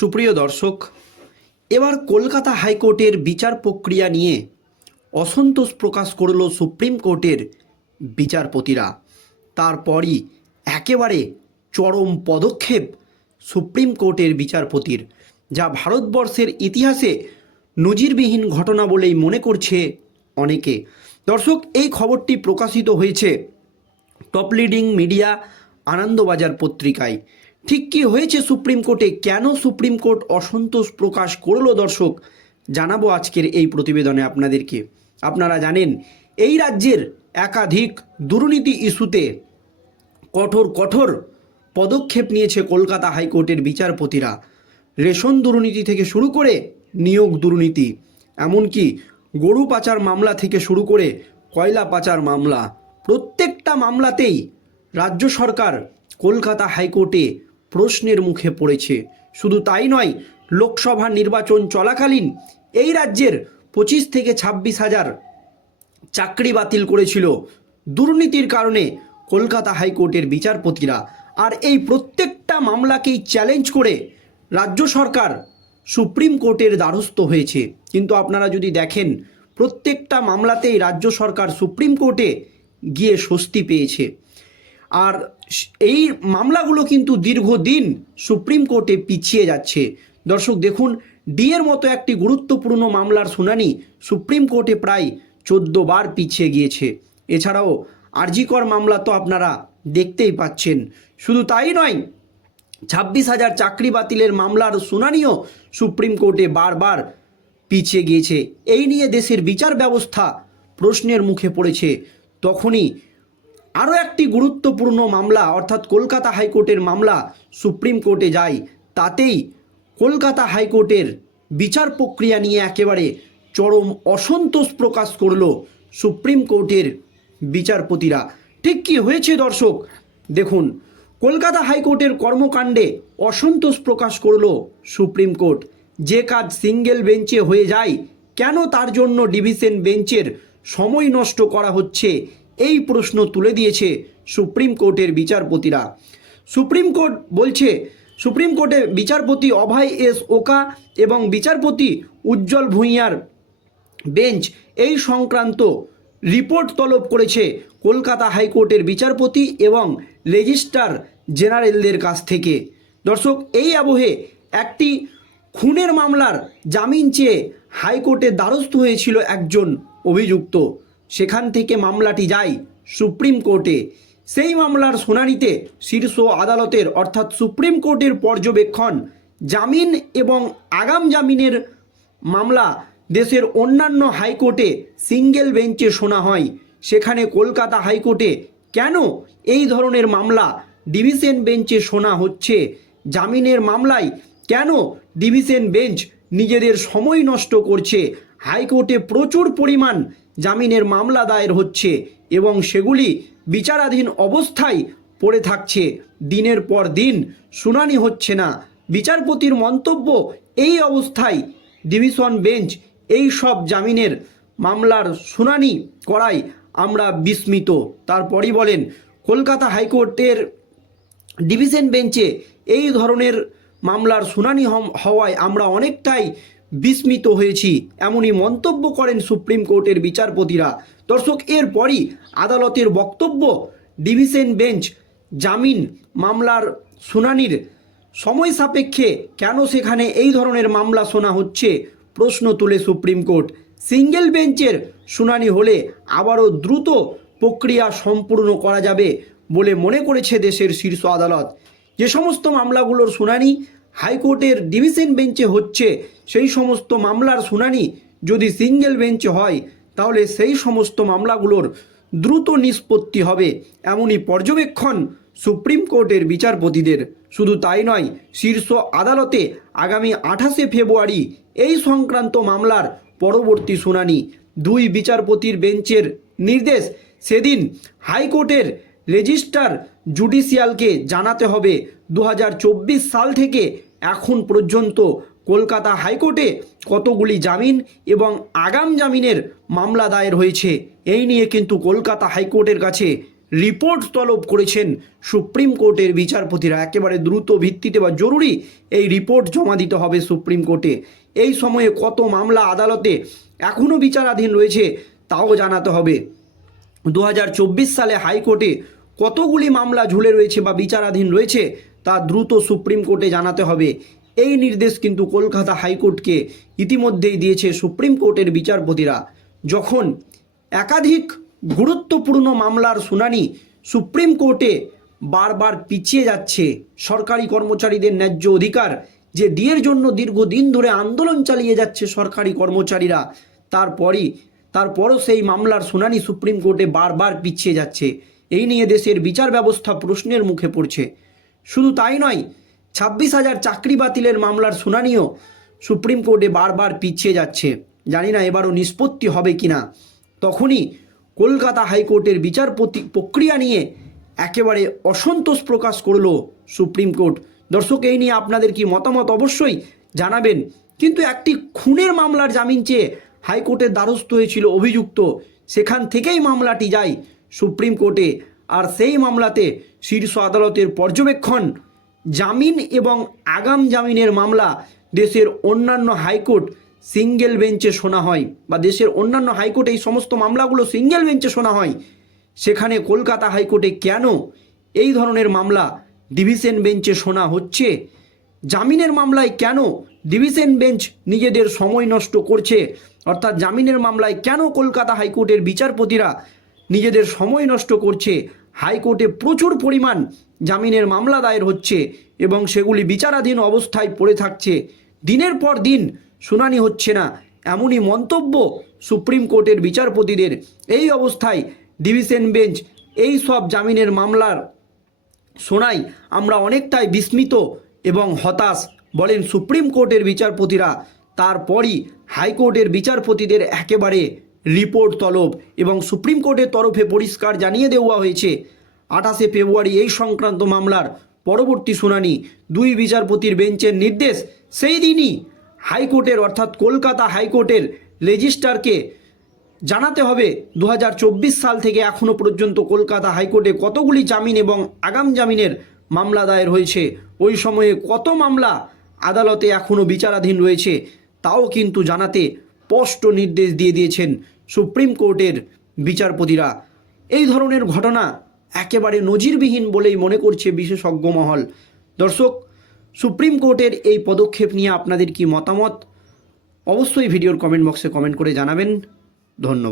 সুপ্রিয় দর্শক, এবার কলকাতা হাইকোর্টের বিচার প্রক্রিয়া নিয়ে অসন্তোষ প্রকাশ করল সুপ্রিম কোর্টের বিচারপতিরা। তারপরই একেবারে চরম পদক্ষেপ সুপ্রিম কোর্টের বিচারপতির, যা ভারতবর্ষের ইতিহাসে নজিরবিহীন ঘটনা বলেই মনে করছে অনেকে। দর্শক, এই খবরটি প্রকাশিত হয়েছে টপ লিডিং মিডিয়া আনন্দবাজার পত্রিকায়। ঠিক কি হয়েছে সুপ্রিম কোর্টে? কেন সুপ্রিম কোর্ট অসন্তোষ প্রকাশ করল দর্শক? জানাব আজকের এই প্রতিবেদনে আপনাদেরকে। আপনারা জানেন, এই রাজ্যের একাধিক দুর্নীতি ইস্যুতে কঠোর কঠোর পদক্ষেপ নিয়েছে কলকাতা হাইকোর্টের বিচারপতিরা। রেশন দুর্নীতি থেকে শুরু করে নিয়োগ দুর্নীতি, এমনকি গরু পাচার মামলা থেকে শুরু করে কয়লা পাচার মামলা। প্রত্যেকটা মামলাতেই রাজ্য সরকার কলকাতা হাইকোর্টে প্রশ্নের মুখে পড়েছে। শুধু তাই নয় লোকসভা নির্বাচন চলাকালীন এই রাজ্যের পঁচিশ থেকে ছাব্বিশ হাজার চাকরি বাতিল করেছিল। দুর্নীতির কারণে কলকাতা হাইকোর্টের বিচারপতিরা। আর এই প্রত্যেকটা মামলাকেই চ্যালেঞ্জ করে রাজ্য সরকার সুপ্রিম কোর্টের দ্বারস্থ হয়েছে। কিন্তু আপনারা যদি দেখেন, প্রত্যেকটা মামলাতেই রাজ্য সরকার সুপ্রিম কোর্টে গিয়ে স্বস্তি পেয়েছে। আর এই মামলাগুলো কিন্তু দীর্ঘদিন সুপ্রিম কোর্টে পিছিয়ে যাচ্ছে। দর্শক, দেখুন ডিএর মতো একটি গুরুত্বপূর্ণ মামলার শুনানি সুপ্রিম কোর্টে প্রায় চোদ্দ বার পিছিয়ে গিয়েছে। এছাড়াও আরজিকর মামলা তো আপনারা দেখতেই পাচ্ছেন। শুধু তাই নয়, ছাব্বিশ হাজার চাকরি বাতিলের মামলার শুনানিও সুপ্রিম কোর্টে বারবার পিছিয়ে গিয়েছে। এই নিয়ে দেশের বিচার ব্যবস্থা প্রশ্নের মুখে পড়েছে। তখনই আরও একটি গুরুত্বপূর্ণ মামলা, অর্থাৎ কলকাতা হাইকোর্টের মামলা সুপ্রিম কোর্টে যায়, তাতেই কলকাতা হাইকোর্টের বিচার প্রক্রিয়া নিয়ে একেবারে চরম অসন্তোষ প্রকাশ করল সুপ্রিম কোর্টের বিচারপতিরা। ঠিক কি হয়েছে দর্শক? দেখুন, কলকাতা হাইকোর্টের কর্মকাণ্ডে অসন্তোষ প্রকাশ করল সুপ্রিম কোর্ট। যে কাজ সিঙ্গেল বেঞ্চে হয়ে যায়, কেন তার জন্য ডিভিশন বেঞ্চের সময় নষ্ট করা হচ্ছে এই প্রশ্ন তুলে দিয়েছে সুপ্রিম কোর্টের বিচারপতিরা। সুপ্রিম কোর্ট বলছে, সুপ্রিম কোর্টে বিচারপতি অভয় এস ওকা এবং বিচারপতি উজ্জ্বল ভূঁইয়ার বেঞ্চ এই সংক্রান্ত রিপোর্ট তলব করেছে কলকাতা হাইকোর্টের বিচারপতি এবং রেজিস্ট্রার জেনারেলদের কাছ থেকে। দর্শক, এই আবহে একটি খুনের মামলার জামিন চেয়ে হাইকোর্টে দ্বারস্থ হয়েছিল একজন অভিযুক্ত। সেখান থেকে মামলাটি যায় সুপ্রিম কোর্টে। সেই মামলার শুনানিতে শীর্ষ আদালতের অর্থাৎ সুপ্রিম কোর্টের পর্যবেক্ষণ, জামিন এবং আগাম জামিনের মামলা দেশের অন্যান্য হাইকোর্টে সিঙ্গেল বেঞ্চে শোনা হয়। সেখানে কলকাতা হাইকোর্টে কেন এই ধরনের মামলা ডিভিশন বেঞ্চে শোনা হচ্ছে? জামিনের মামলায় কেন ডিভিশন বেঞ্চ নিজেদের সময় নষ্ট করছে? হাইকোর্টে প্রচুর পরিমাণ জামিনের মামলা দায়ের হচ্ছে এবং সেগুলি বিচারাধীন অবস্থায় পড়ে থাকছে। দিনের পর দিন শুনানি হচ্ছে না। বিচারপতির মন্তব্য এই অবস্থায়, ডিভিশন বেঞ্চ এই সব জামিনের মামলার শুনানি করায় আমরা বিস্মিত। তারপরই বলেন, কলকাতা হাইকোর্টের ডিভিশন বেঞ্চে এই ধরনের মামলার শুনানি হওয়ায় আমরা অনেকটাই বিস্মিত হয়েছি। এমনই মন্তব্য করেন সুপ্রিম কোর্টের বিচারপতিরা। দর্শক, এরপরই আদালতের বক্তব্য, ডিভিশন বেঞ্চ, জামিন মামলার শুনানির সময় সাপেক্ষে কেন সেখানে এই ধরনের মামলা শোনা হচ্ছে, প্রশ্ন তুলে সুপ্রিম কোর্ট। সিঙ্গেল বেঞ্চের শুনানি হলে আবারও দ্রুত প্রক্রিয়া সম্পূর্ণ করা যাবে বলে মনে করেছে দেশের শীর্ষ আদালত। যে সমস্ত মামলাগুলোর শুনানি হাইকোর্টের ডিভিশন বেঞ্চে হচ্ছে। সেই সমস্ত মামলার শুনানি যদি সিঙ্গেল বেঞ্চে হয়, তাহলে সেই সমস্ত মামলাগুলোর দ্রুত নিষ্পত্তি হবে, এমনই পর্যবেক্ষণ সুপ্রিম কোর্টের বিচারপতিদের। শুধু তাই নয়, শীর্ষ আদালতে আগামী আঠাশে ফেব্রুয়ারি এই সংক্রান্ত মামলার পরবর্তী শুনানি। দুই বিচারপতির বেঞ্চের নির্দেশ সেদিন হাইকোর্টের রেজিস্ট্রার জুডিশিয়ালকে জানাতে হবে। দু হাজার চব্বিশ সাল থেকে এখন পর্যন্ত কলকাতা হাইকোর্টে কতগুলি জামিন এবং আগাম জামিনের মামলা দায়ের হয়েছে, এই নিয়ে কিন্তু কলকাতা হাইকোর্টের কাছে রিপোর্ট তলব করেছেন সুপ্রিম কোর্টের বিচারপতিরা। একেবারে দ্রুত ভিত্তিতে বা জরুরি এই রিপোর্ট জমা দিতে হবে সুপ্রিম কোর্টে। এই সময়ে কত মামলা আদালতে এখনও বিচারাধীন রয়েছে, তাও জানাতে হবে। দু হাজার চব্বিশ সালে হাইকোর্টে কতগুলি মামলা ঝুলে রয়েছে বা বিচারাধীন রয়েছে তা দ্রুত সুপ্রিম কোর্টে জানাতে হবে। এই নির্দেশ কিন্তু কলকাতা হাইকোর্টকে ইতিমধ্যেই দিয়েছে সুপ্রিম কোর্টের বিচারপতিরা। যখন একাধিক গুরুত্বপূর্ণ মামলার শুনানি সুপ্রিম কোর্টে বারবার পিছিয়ে যাচ্ছে, সরকারি কর্মচারীদের ন্যায্য অধিকার যে ডিয়ের জন্য দীর্ঘদিন ধরে আন্দোলন চালিয়ে যাচ্ছে সরকারি কর্মচারীরা, তারপরই, তারপরও সেই মামলার শুনানি সুপ্রিম কোর্টে বারবার পিছিয়ে যাচ্ছে। এই নিয়ে দেশের বিচার ব্যবস্থা প্রশ্নের মুখে পড়ছে। শুধু তাই নয়, ছাব্বিশ হাজার চাকরি বাতিলের মামলার শুনানিও সুপ্রিম কোর্টে বারবার পিছিয়ে যাচ্ছে। জানি না এবারও নিষ্পত্তি হবে কিনা। তখনই কলকাতা হাইকোর্টের বিচারপতি প্রক্রিয়া নিয়ে একেবারে অসন্তোষ প্রকাশ করল সুপ্রিম কোর্ট। দর্শক, এই নিয়ে আপনাদের কি মতামত অবশ্যই জানাবেন। কিন্তু একটি খুনের মামলার জামিন চেয়ে হাইকোর্টের দ্বারস্থ হয়েছিল অভিযুক্ত। সেখান থেকেই মামলাটি যায় সুপ্রিম কোর্টে আর সেই মামলাতে শীর্ষ আদালতের পর্যবেক্ষণ, জামিন এবং আগাম জামিনের মামলা দেশের অন্যান্য হাইকোর্ট সিঙ্গেল বেঞ্চে শোনা হয় বা দেশের অন্যান্য হাইকোর্ট এই সমস্ত মামলাগুলো সিঙ্গেল বেঞ্চে শোনা হয়। সেখানে কলকাতা হাইকোর্টে কেন এই ধরনের মামলা ডিভিশন বেঞ্চে শোনা হচ্ছে? জামিনের মামলায় কেন ডিভিশন বেঞ্চ নিজেদের সময় নষ্ট করছে? অর্থাৎ জামিনের মামলায় কেন কলকাতা হাইকোর্টের বিচারপতিরা নিজেদের সময় নষ্ট করছে। হাইকোর্টে প্রচুর পরিমাণ জামিনের মামলা দায়ের হচ্ছে এবং সেগুলি বিচারাধীন অবস্থায় পড়ে থাকছে। দিনের পর দিন শুনানি হচ্ছে না। এমনই মন্তব্য সুপ্রিম কোর্টের বিচারপতিদের। এই অবস্থায় ডিভিশন বেঞ্চ এই সব জামিনের মামলার শোনাই আমরা অনেকটাই বিস্মিত এবং হতাশ, বলেন সুপ্রিম কোর্টের বিচারপতিরা। তারপরই হাইকোর্টের বিচারপতিদের একেবারে রিপোর্ট তলব এবং সুপ্রিম কোর্টের তরফে পরিষ্কার জানিয়ে দেওয়া হয়েছে। আঠাশে ফেব্রুয়ারি এই সংক্রান্ত মামলার পরবর্তী শুনানি দুই বিচারপতির বেঞ্চের নির্দেশ। সেই দিনই হাইকোর্টের অর্থাৎ কলকাতা হাইকোর্টের রেজিস্ট্রারকে জানাতে হবে দু হাজার চব্বিশ সাল থেকে এখনও পর্যন্ত কলকাতা হাইকোর্টে কতগুলি জামিন এবং আগাম জামিনের মামলা দায়ের হয়েছে। ওই সময়ে কত মামলা আদালতে এখনও বিচারাধীন রয়েছে তাও কিন্তু জানাতে স্পষ্ট নির্দেশ দিয়ে দিয়েছেন সুপ্রিম কোর্টের বিচারপতিরা। এই ধরনের ঘটনা একেবারে নজিরবিহীন বলেই মনে করছে বিশেষজ্ঞ মহল। দর্শক, সুপ্রিম কোর্টের এই পদক্ষেপ নিয়ে আপনাদের কি মতামত? অবশ্যই ভিডিওর কমেন্ট বক্সে কমেন্ট করে জানাবেন। ধন্যবাদ।